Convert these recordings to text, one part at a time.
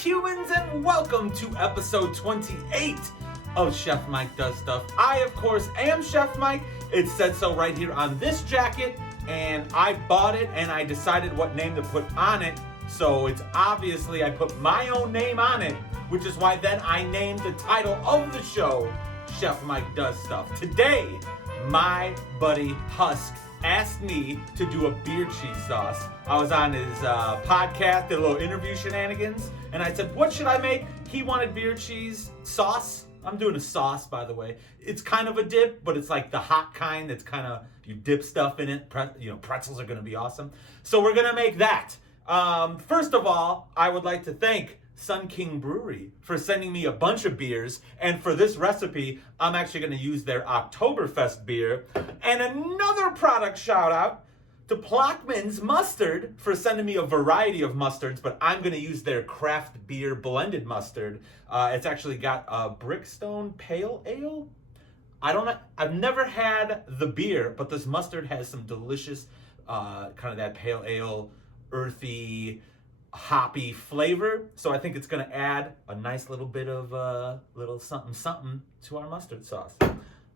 humans, and welcome to episode 28 of Chef Mike Does Stuff. I, of course, am Chef Mike. It said so right here on this jacket, and I bought it and I decided what name to put on it. So it's obviously I put my own name on it, which is why then I named the title of the show Chef Mike Does Stuff. Today, my buddy Husk asked me to do a beer cheese sauce. I was on his podcast, did a little interview shenanigans, and I said, what should I make? He wanted beer cheese sauce. I'm doing a sauce, by the way. It's kind of a dip, but it's like the hot kind. It's kind of, you dip stuff in it. Pretzels are going to be awesome. So we're going to make that. First of all, I would like to thank Sun King Brewery for sending me a bunch of beers, and for this recipe I'm actually going to use their Oktoberfest beer. And another product shout out to Plochman's mustard for sending me a variety of mustards, but I'm going to use their craft beer blended mustard. It's actually got a Brickstone Pale Ale. I don't know, I've never had the beer, but this mustard has some delicious kind of that pale ale earthy hoppy flavor, so I think it's going to add a nice little bit of little something to our mustard sauce.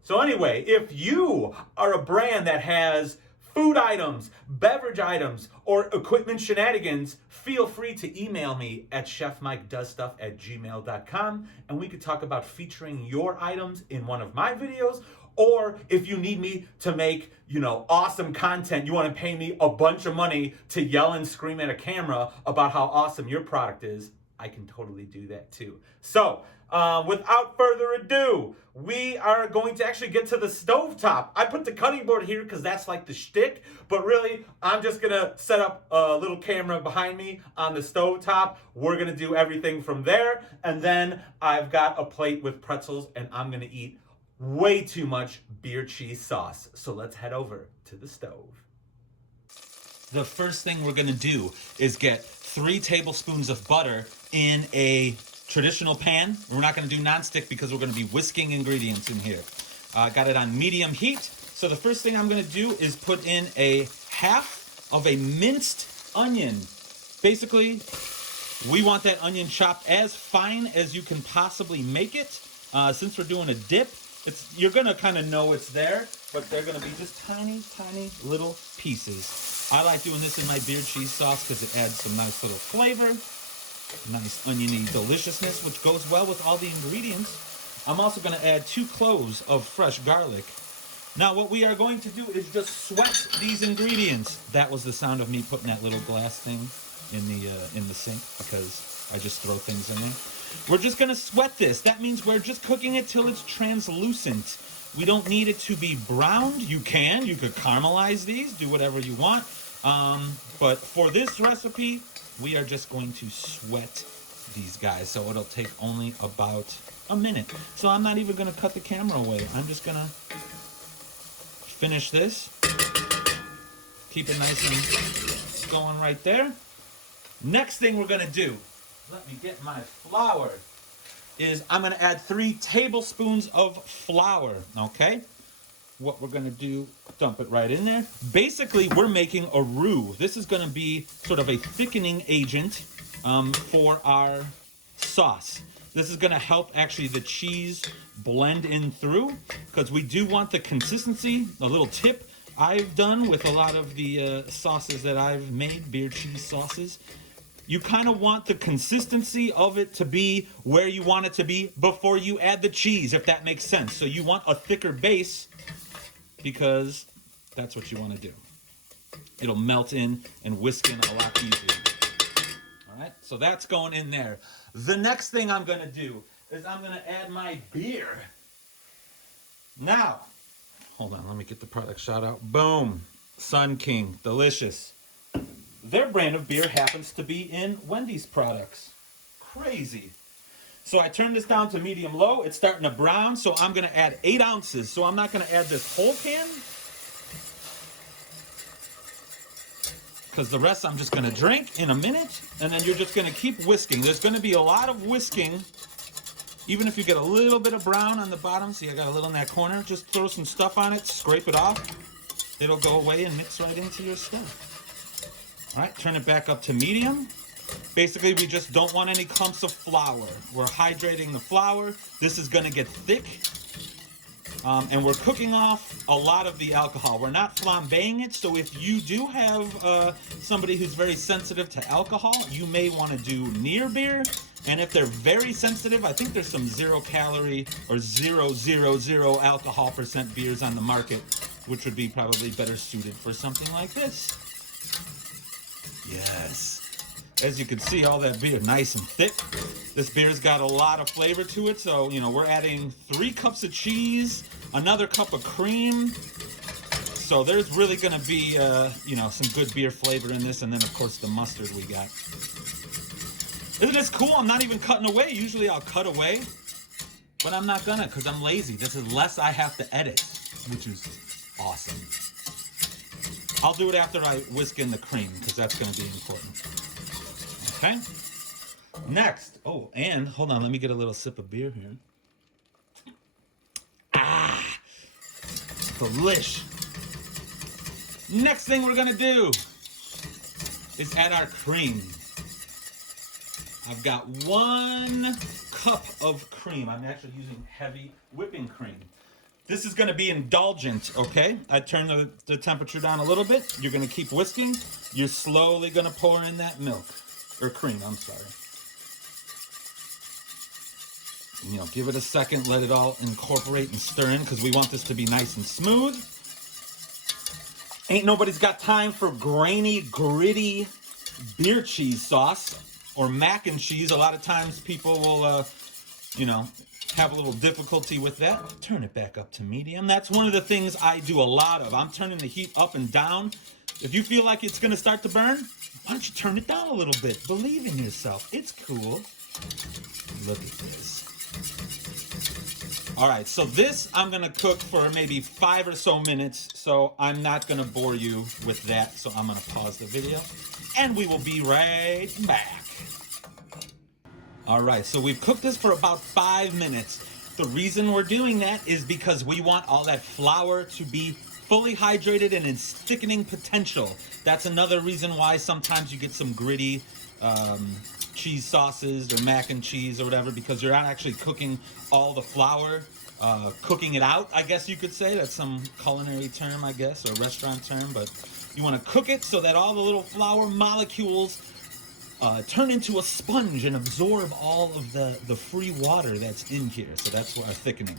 So anyway, if you are a brand that has food items, beverage items, or equipment shenanigans, feel free to email me at chefmikedoesstuff@gmail.com, and we could talk about featuring your items in one of my videos. Or if you need me to make, awesome content, you want to pay me a bunch of money to yell and scream at a camera about how awesome your product is, I can totally do that too. So, without further ado, we are going to actually get to the stovetop. I put the cutting board here because that's like the shtick, but really, I'm just going to set up a little camera behind me on the stovetop. We're going to do everything from there, and then I've got a plate with pretzels, and I'm going to eat way too much beer cheese sauce. So let's head over to the stove. The first thing we're going to do is get 3 tablespoons of butter in a traditional pan. We're not going to do nonstick because we're going to be whisking ingredients in here. Got it on medium heat. So the first thing I'm going to do is put in a half of a minced onion. Basically, we want that onion chopped as fine as you can possibly make it. Since we're doing a dip, you're going to kind of know it's there, but they're going to be just tiny, tiny little pieces. I like doing this in my beer cheese sauce because it adds some nice little flavor, nice oniony deliciousness, which goes well with all the ingredients. I'm also going to add 2 cloves of fresh garlic. Now what we are going to do is just sweat these ingredients. That was the sound of me putting that little glass thing in the sink because I just throw things in there. We're just going to sweat this. That means we're just cooking it till it's translucent. We don't need it to be browned. You could caramelize these, do whatever you want. But for this recipe, we are just going to sweat these guys. So it'll take only about a minute. So I'm not even going to cut the camera away. I'm just going to finish this. Keep it nice and going right there. Next thing we're going to do, let me get my flour, is I'm going to add 3 tablespoons of flour, okay? What we're going to do, dump it right in there. Basically, we're making a roux. This is going to be sort of a thickening agent for our sauce. This is going to help actually the cheese blend in through because we do want the consistency. A little tip I've done with a lot of the sauces that I've made, beer cheese sauces. You kind of want the consistency of it to be where you want it to be before you add the cheese, if that makes sense. So you want a thicker base because that's what you want to do. It'll melt in and whisk in a lot easier. All right, so that's going in there. The next thing I'm going to do is I'm going to add my beer. Now, hold on, let me get the product shout out. Boom, Sun King, delicious. Their brand of beer happens to be in Wendy's products. Crazy. So I turned this down to medium low. It's starting to brown, so I'm going to add 8 ounces. So I'm not going to add this whole can, because the rest I'm just going to drink in a minute, and then you're just going to keep whisking. There's going to be a lot of whisking, even if you get a little bit of brown on the bottom. See, I got a little in that corner. Just throw some stuff on it, scrape it off. It'll go away and mix right into your stuff. All right, turn it back up to medium. Basically, we just don't want any clumps of flour. We're hydrating the flour. This is gonna get thick. And we're cooking off a lot of the alcohol. We're not flambeing it, so if you do have somebody who's very sensitive to alcohol, you may want to do near beer. And if they're very sensitive, I think there's some 0-calorie or 0.000 alcohol % beers on the market, which would be probably better suited for something like this. Yes. As you can see, all that beer nice and thick. This beer's got a lot of flavor to it, so we're adding 3 cups of cheese, another cup of cream. So there's really gonna be some good beer flavor in this, and then of course the mustard we got. Isn't this cool? I'm not even cutting away. Usually I'll cut away, but I'm not gonna because I'm lazy. This is less I have to edit, which is awesome. I'll do it after I whisk in the cream because that's gonna be important. Okay. Next. Oh, and hold on. Let me get a little sip of beer here. Ah, delish. Next thing we're gonna do is add our cream. I've got 1 cup of cream. I'm actually using heavy whipping cream. This is gonna be indulgent, okay? I turn the temperature down a little bit. You're gonna keep whisking. You're slowly gonna pour in that milk. Or cream, I'm sorry. Give it a second, let it all incorporate and stir in because we want this to be nice and smooth. Ain't nobody's got time for grainy, gritty beer cheese sauce or mac and cheese. A lot of times people will, have a little difficulty with that. Turn it back up to medium. That's one of the things I do a lot of. I'm turning the heat up and down. If you feel like it's gonna start to burn, why don't you turn it down a little bit? Believe in yourself. It's cool. Look at this. All right, so this I'm gonna cook for maybe 5 or so minutes, so I'm not gonna bore you with that, so I'm gonna pause the video, and we will be right back. All right, so we've cooked this for about 5 minutes. The reason we're doing that is because we want all that flour to be fully hydrated and its thickening potential. That's another reason why sometimes you get some gritty cheese sauces or mac and cheese or whatever, because you're not actually cooking all the flour, cooking it out, I guess you could say. That's some culinary term, I guess, or restaurant term, but you want to cook it so that all the little flour molecules turn into a sponge and absorb all of the free water that's in here. So that's what our thickening.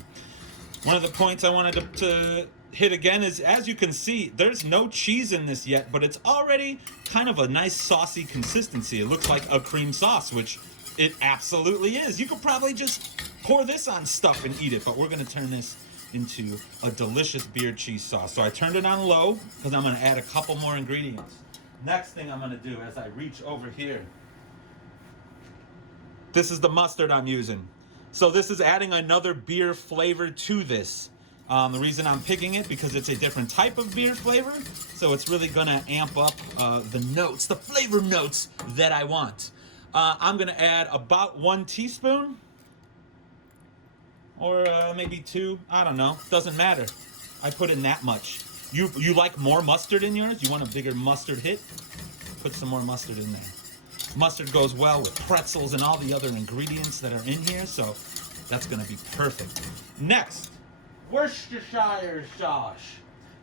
One of the points I wanted to hit again is, as you can see, there's no cheese in this yet, but it's already kind of a nice saucy consistency. It looks like a cream sauce, which it absolutely is. You could probably just pour this on stuff and eat it, but we're gonna turn this into a delicious beer cheese sauce. So I turned it on low because I'm gonna add a couple more ingredients. Next thing I'm gonna do as I reach over here, this is the mustard I'm using. So this is adding another beer flavor to this. The reason I'm picking it because it's a different type of beer flavor, so it's really gonna amp up the notes, the flavor notes that I want. I'm gonna add about 1 teaspoon, or maybe 2. I don't know. Doesn't matter. I put in that much. You like more mustard in yours? You want a bigger mustard hit? Put some more mustard in there. Mustard goes well with pretzels and all the other ingredients that are in here, so that's gonna be perfect. Next, Worcestershire sauce.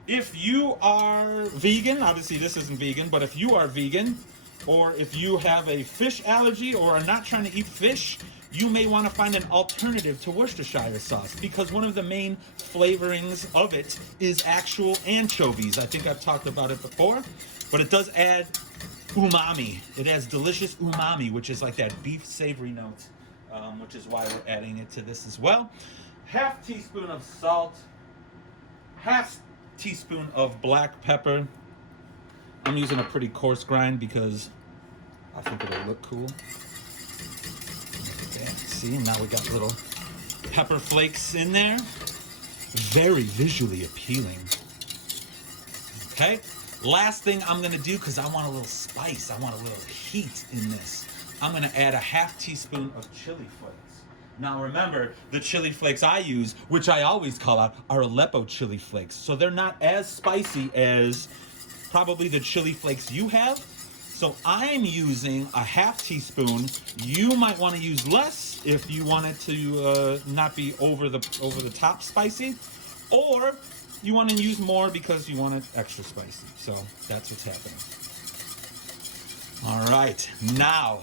If you are vegan, obviously this isn't vegan, but if you are vegan, or if you have a fish allergy or are not trying to eat fish, you may want to find an alternative to Worcestershire sauce, because one of the main flavorings of it is actual anchovies. I think I've talked about it before, but it does add umami. It has delicious umami, which is like that beef savory note, which is why we're adding it to this as well. Half teaspoon of salt, half teaspoon of black pepper. I'm using a pretty coarse grind because I think it'll look cool. Okay, see, now we got little pepper flakes in there. Very visually appealing. Okay, last thing I'm gonna do, because I want a little spice, I want a little heat in this, I'm gonna add a half teaspoon of chili flakes. Now remember, the chili flakes I use, which I always call out, are Aleppo chili flakes. So they're not as spicy as probably the chili flakes you have. So I'm using a ½ teaspoon. You might want to use less if you want it to not be over the top spicy, or you want to use more because you want it extra spicy. So that's what's happening. All right, now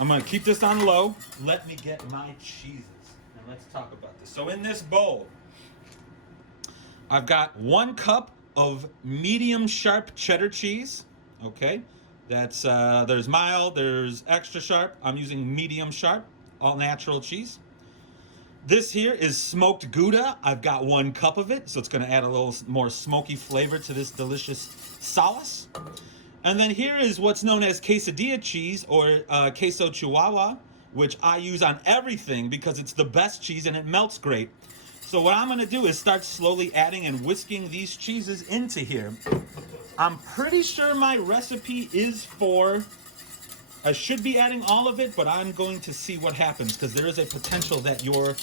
I'm gonna keep this on low. Let me get my cheeses and let's talk about this. So in this bowl, I've got 1 cup of medium sharp cheddar cheese. Okay, that's there's mild, there's extra sharp. I'm using medium sharp, all natural cheese. This here is smoked Gouda. I've got 1 cup of it, so it's gonna add a little more smoky flavor to this delicious sauce. And then here is what's known as quesadilla cheese, or queso chihuahua, which I use on everything because it's the best cheese and it melts great. So what I'm gonna do is start slowly adding and whisking these cheeses into here. I'm pretty sure my recipe is for, I should be adding all of it, but I'm going to see what happens because there is a potential that your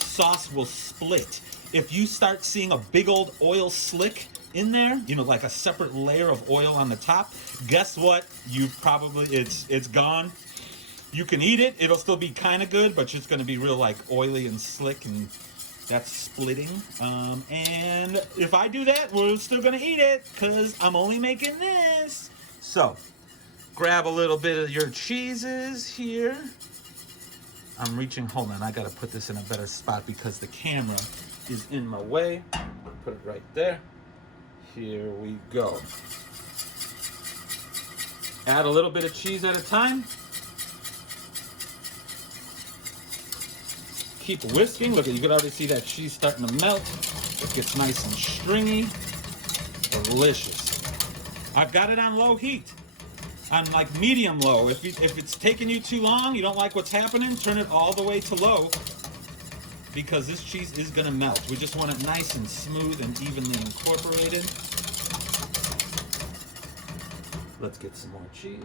sauce will split. If you start seeing a big old oil slick in there, you know, like a separate layer of oil on the top, guess what? You probably, it's gone. You can eat it. It'll still be kind of good, but it's going to be real like oily and slick, and that's splitting. And if I do that, we're still going to eat it because I'm only making this. So grab a little bit of your cheeses here. I'm reaching, hold on, I got to put this in a better spot because the camera is in my way. Put it right there. Here we go. Add a little bit of cheese at a time. Keep whisking. Look, you can already see that cheese starting to melt. It gets nice and stringy. Delicious. I've got it on low heat, on like medium low. If it's taking you too long, you don't like what's happening, turn it all the way to low, because this cheese is gonna melt. We just want it nice and smooth and evenly incorporated. Let's get some more cheese.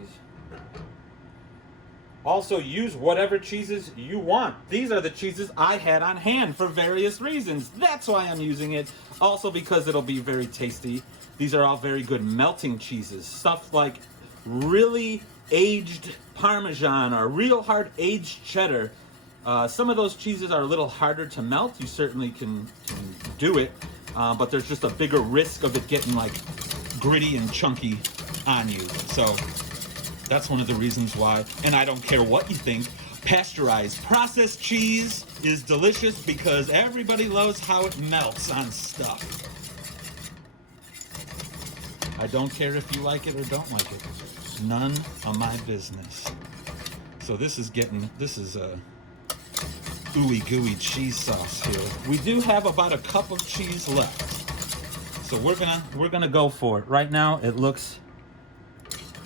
Also, use whatever cheeses you want. These are the cheeses I had on hand for various reasons. That's why I'm using it. Also because it'll be very tasty. These are all very good melting cheeses. Stuff like really aged Parmesan or real hard aged cheddar. Some of those cheeses are a little harder to melt. You certainly can do it, but there's just a bigger risk of it getting like gritty and chunky on you. So that's one of the reasons why, and I don't care what you think, pasteurized processed cheese is delicious because everybody loves how it melts on stuff. I don't care if you like it or don't like it. None of my business. So this is a ooey gooey cheese sauce here. We do have about a cup of cheese left. So we're gonna go for it. Right now it looks,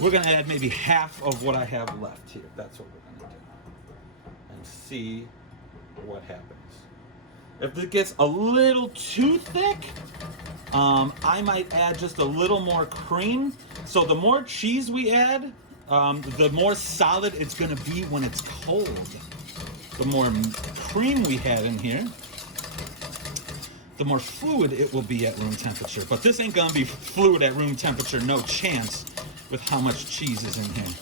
we're gonna add maybe half of what I have left here. That's what we're gonna do. And see what happens. If it gets a little too thick, I might add just a little more cream. So the more cheese we add, the more solid it's gonna be when it's cold. The more cream we have in here, the more fluid it will be at room temperature. But this ain't gonna be fluid at room temperature, no chance, with how much cheese is in here.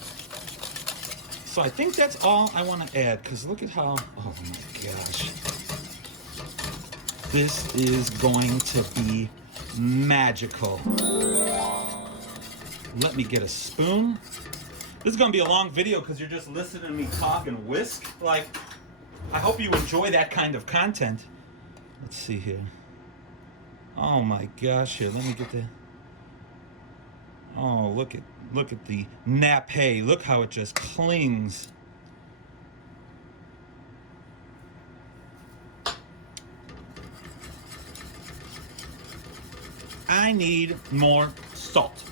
So I think that's all I want to add, because look at how, oh my gosh. This is going to be magical. Let me get a spoon. This is going to be a long video because you're just listening to me talk and whisk. Like, I hope you enjoy that kind of content. Let's see here. Oh my gosh, here, let me get the, oh, look at the nappe. Look how it just clings. I need more salt.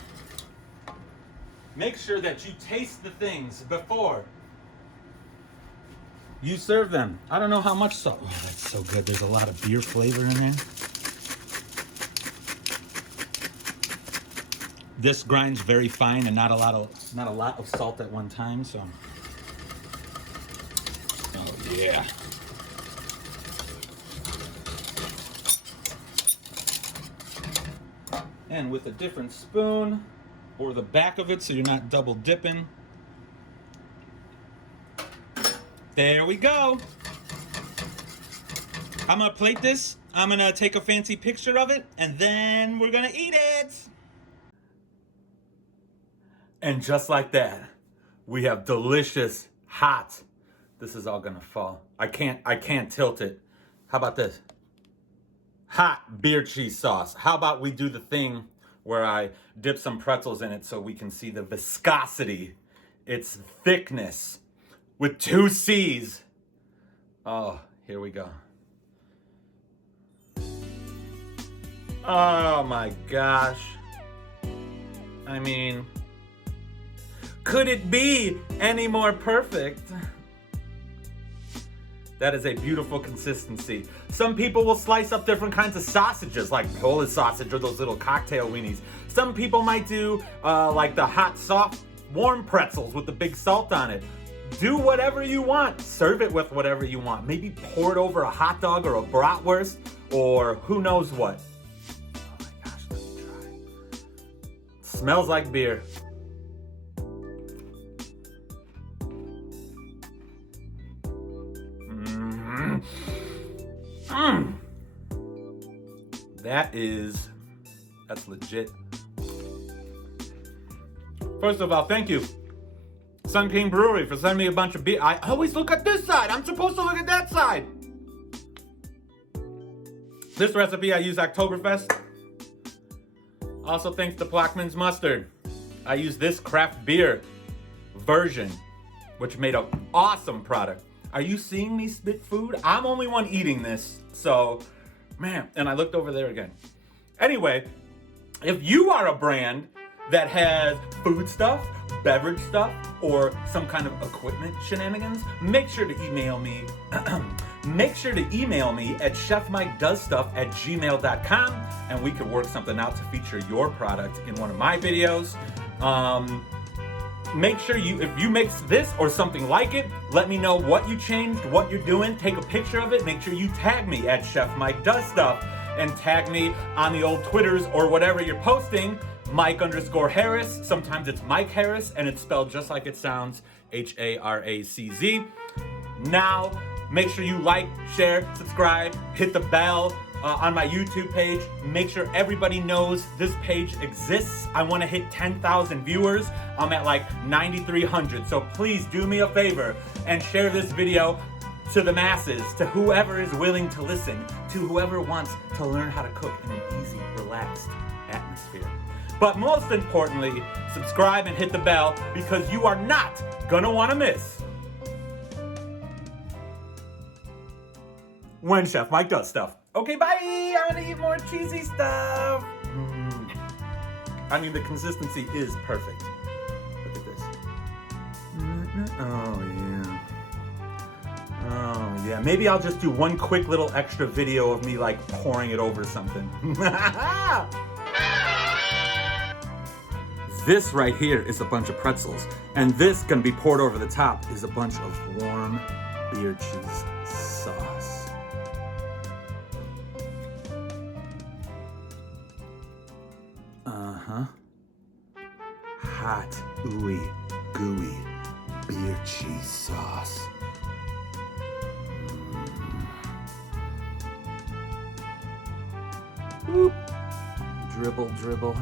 Make sure that you taste the things before you serve them. I don't know how much salt. Oh, that's so good. There's a lot of beer flavor in there. This grinds very fine and not a lot of salt at one time, so. Oh yeah. And with a different spoon, or the back of it so you're not double dipping. There we go. I'm gonna plate this. I'm gonna take a fancy picture of it, and then we're gonna eat it. And just like that, we have delicious, hot. This is all gonna fall. I can't tilt it. How about this? Hot beer cheese sauce. How about we do the thing where I dip some pretzels in it so we can see the viscosity, its thickness, with 2 C's. Oh, here we go. Oh my gosh. I mean, could it be any more perfect? That is a beautiful consistency. Some people will slice up different kinds of sausages, like Polish sausage or those little cocktail weenies. Some people might do like the hot, soft, warm pretzels with the big salt on it. Do whatever you want. Serve it with whatever you want. Maybe pour it over a hot dog or a bratwurst or who knows what. Oh my gosh, let me try. Smells like beer. That's legit. First of all, thank you, Sun King Brewery, for sending me a bunch of beer. I always look at this side. I'm supposed to look at that side. This recipe I use Oktoberfest. Also thanks to Plochman's mustard. I use this craft beer version, which made an awesome product. Are you seeing me spit food? I'm only one eating this, so, man, and I looked over there again. Anyway, if you are a brand that has food stuff, beverage stuff, or some kind of equipment shenanigans, make sure to email me. Make sure to email me at chefmikedoesstuff@gmail.com, and we could work something out to feature your product in one of my videos. Make sure if you mix this or something like it, let me know what you changed, what you're doing. Take a picture of it. Make sure you tag me at Chef Mike Does Stuff, and tag me on the old Twitters or whatever you're posting, Mike_Harris. Sometimes it's Mike Harris, and it's spelled just like it sounds, Haracz. Now, make sure you like, share, subscribe, hit the bell on my YouTube page. Make sure everybody knows this page exists. I want to hit 10,000 viewers. I'm at like 9,300. So please do me a favor and share this video to the masses, to whoever is willing to listen, to whoever wants to learn how to cook in an easy, relaxed atmosphere. But most importantly, subscribe and hit the bell, because you are not gonna want to miss when Chef Mike does stuff. Okay, bye. I want to eat more cheesy stuff. I mean, the consistency is perfect. Look at this. Oh, yeah. Oh, yeah. Maybe I'll just do one quick little extra video of me, like, pouring it over something. This right here is a bunch of pretzels. And this, gonna be poured over the top, is a bunch of warm beer cheese sauce. Hot, ooey, gooey beer cheese sauce. Boop. Dribble, dribble.